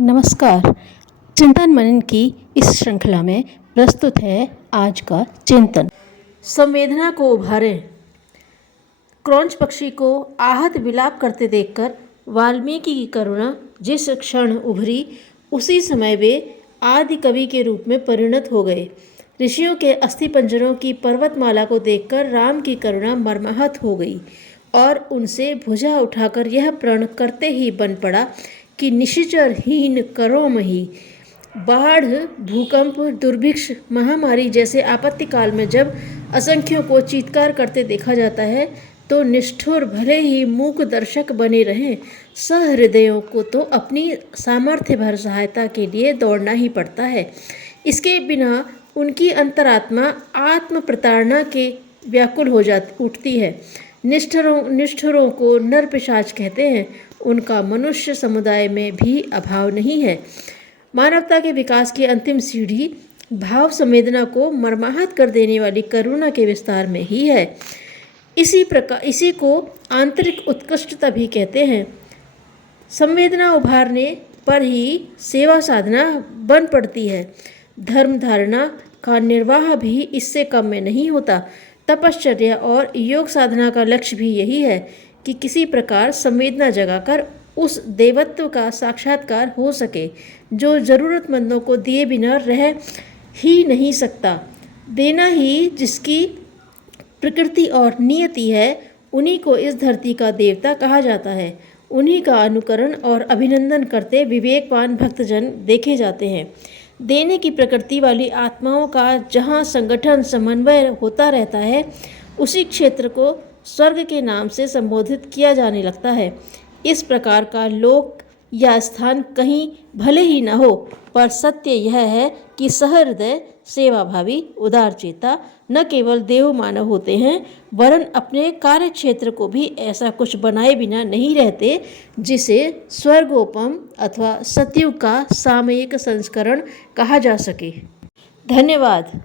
नमस्कार। चिंतन मनन की इस श्रृंखला में प्रस्तुत है आज का चिंतन। संवेदना को उभारें। क्रौंच पक्षी को आहत विलाप करते देखकर वाल्मीकि की करुणा जिस क्षण उभरी, उसी समय वे आदि कवि के रूप में परिणत हो गए। ऋषियों के अस्थिपंजरों की पर्वतमाला को देखकर राम की करुणा मर्माहत हो गई और उनसे भुजा उठाकर यह प्रण करते ही बन पड़ा कि निश्चरहीन करो मही। बाढ़, भूकंप, दुर्भिक्ष, महामारी जैसे आपत्ति काल में जब असंख्यों को चीत्कार करते देखा जाता है, तो निष्ठुर भले ही मूक दर्शक बने रहें, सहृदयों को तो अपनी सामर्थ्य भर सहायता के लिए दौड़ना ही पड़ता है। इसके बिना उनकी अंतरात्मा आत्म प्रताड़ना के व्याकुल हो उठती है। निष्ठुरों को नर पिशाच कहते हैं। उनका मनुष्य समुदाय में भी अभाव नहीं है। मानवता के विकास की अंतिम सीढ़ी भाव संवेदना को मर्माहत कर देने वाली करुणा के विस्तार में ही है। इसी को आंतरिक उत्कृष्टता भी कहते हैं। संवेदना उभारने पर ही सेवा साधना बन पड़ती है। धर्म धारणा का निर्वाह भी इससे कम में नहीं होता। तपश्चर्या और योग साधना का लक्ष्य भी यही है कि किसी प्रकार संवेदना जगाकर उस देवत्व का साक्षात्कार हो सके जो ज़रूरतमंदों को दिए बिना रह ही नहीं सकता। देना ही जिसकी प्रकृति और नियति है, उन्हीं को इस धरती का देवता कहा जाता है। उन्हीं का अनुकरण और अभिनंदन करते विवेकवान भक्तजन देखे जाते हैं। देने की प्रकृति वाली आत्माओं का जहाँ संगठन समन्वय होता रहता है, उसी क्षेत्र को स्वर्ग के नाम से संबोधित किया जाने लगता है। इस प्रकार का लोक या स्थान कहीं भले ही न हो, पर सत्य यह है कि सहृदय, सेवाभावी, उदारचेता न केवल देव मानव होते हैं, वरन अपने कार्य क्षेत्र को भी ऐसा कुछ बनाए बिना नहीं रहते जिसे स्वर्गोपम अथवा सतयुग का सामयिक संस्करण कहा जा सके। धन्यवाद।